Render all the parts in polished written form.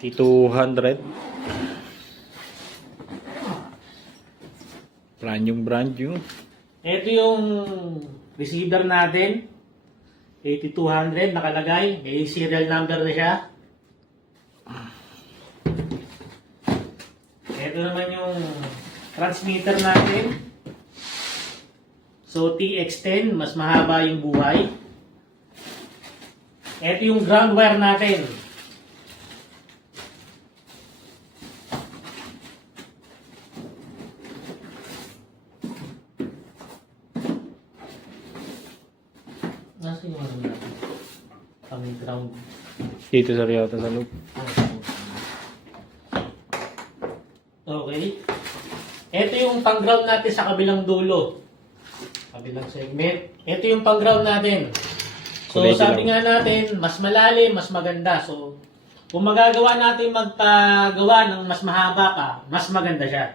8200. Brand new. Ito yung receiver natin. 8200 nakalagay. May serial number na siya. Ito naman yung transmitter natin. So TX10, mas mahaba yung buhay. Ito yung ground wire natin. Nasa yung ano natin? Kami ground. Dito sa Riyata sa loob. Okay. Ito yung pang-ground natin sa kabilang dulo. Kabilang segment. Ito yung pang-ground natin. So, Kulay sabi dilaw. nga natin, mas malalim, mas maganda. So, kung magagawa natin magpagawa ng mas mahaba pa, mas maganda siya.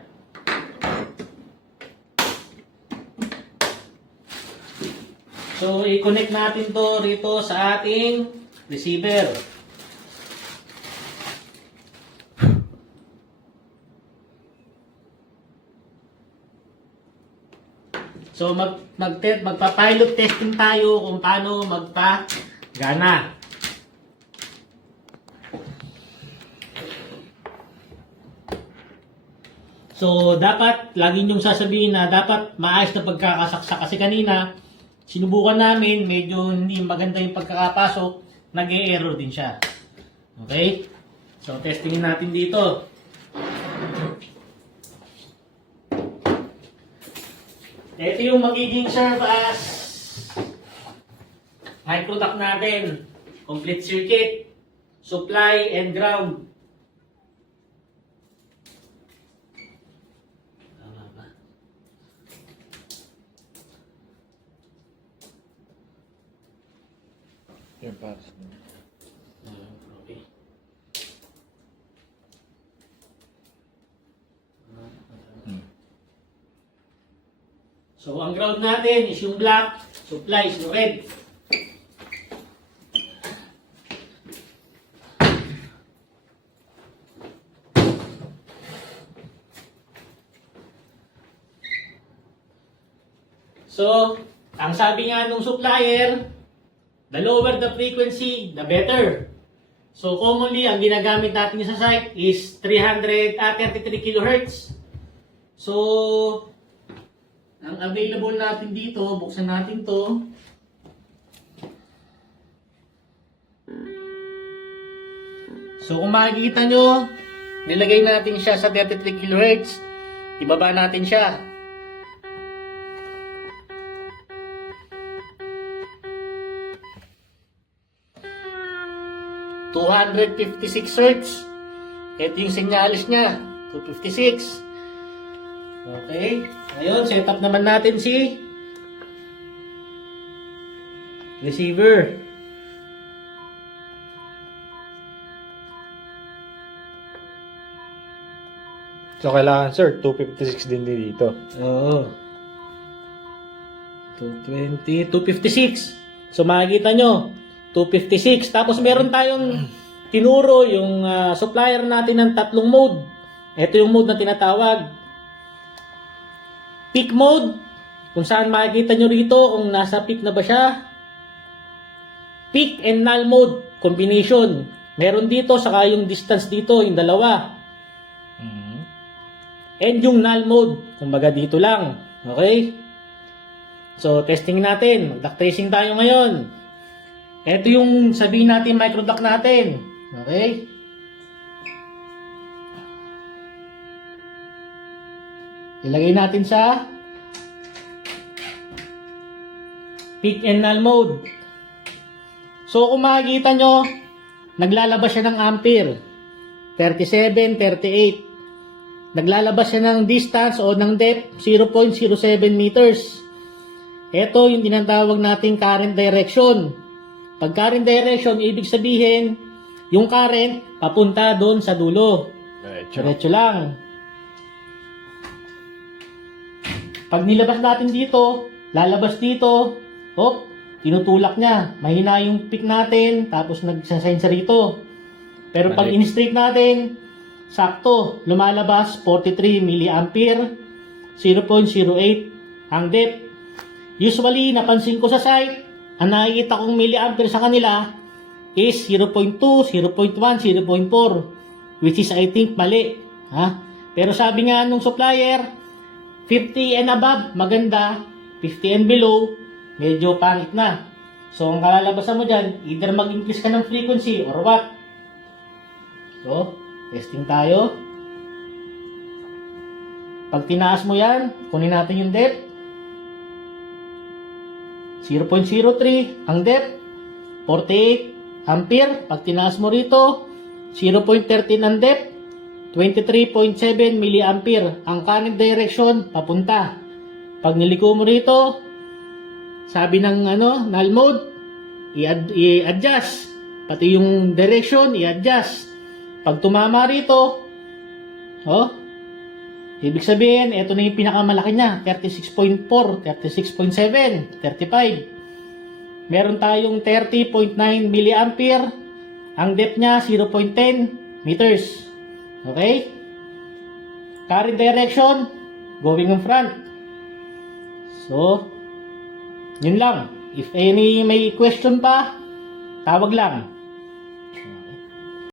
So, i-connect natin to rito sa ating receiver. So magpa-pilot testing tayo kung paano magpa-gana. So dapat lagi niyong sasabihin na dapat maayos na pagkakasaksak kasi kanina sinubukan namin medyo hindi maganda yung pagkakapasok, nag-e-error din siya. Okay? So testingin natin dito. Ito yung magiging serve as microduct natin. Complete circuit, supply, and ground. Tama ba? Yan pa. Okay. So, ang ground natin is yung black, supply is yung red. So, ang sabi nga nung supplier, the lower the frequency, the better. So, commonly, ang ginagamit natin sa site is 33 kHz. So, ang available natin dito, buksan natin to. So kung makikita nyo, nilagay natin siya sa 33 kHz. Ibaba natin siya. $256 Hz. Ito yung senyalis niya. 256. Okay. Ngayon, set up naman natin si receiver. So kailangan sir, 256 din dito. Oo. 220, 256. So makikita nyo, 256. Tapos meron tayong tinuro yung supplier natin ng tatlong mode. Ito yung mode na tinatawag. Peak mode, kung saan makikita nyo rito kung nasa peak na ba siya. Peak and null mode, combination. Meron dito, saka yung distance dito, yung dalawa. And yung null mode, kumbaga dito lang. Okay? So, testing natin. Mag-duct tracing tayo ngayon. Ito yung sabihin natin, microduct natin. Okay? Ilagay natin sa peak and null mode. So kung makikita nyo, naglalabas siya ng ampere. 37, 38. Naglalabas siya ng distance o ng depth, 0.07 meters. Ito yung tinatawag nating current direction. Pag current direction, ibig sabihin, yung current papunta doon sa dulo. Diretso lang. Pag nilabas natin dito, lalabas dito, tinutulak niya. Mahina yung peak natin, tapos nagsasign sa rito. Pero pag Mali. in-straight natin, sakto, lumalabas 43 milliampere, 0.08 ang depth. Usually, napansin ko sa site, ang nakikita kong milliampere sa kanila is 0.2, 0.1, 0.4, which is I think mali. Ha? Pero sabi nga nung supplier, 50 and above, maganda. 50 and below, medyo pangit na. So, ang kalalabasan mo dyan, either mag-increase ka ng frequency or what. So, testing tayo. Pag tinaas mo yan, kunin natin yung depth. 0.03 ang depth. 48 ampere. Pag tinaas mo rito, 0.13 ang depth. 23.7 milliampere. Ang current direction, papunta. Pag niliko mo rito, sabi ng null mode, i-adjust. Pati yung direction, i-adjust. Pag tumama rito, ibig sabihin, ito na yung pinakamalaki niya, 36.4, 36.7, 35. Meron tayong 30.9 milliampere. Ang depth niya, 0.10 meters. Okay? Current direction, going in front. So, yun lang. If any may question pa, tawag lang.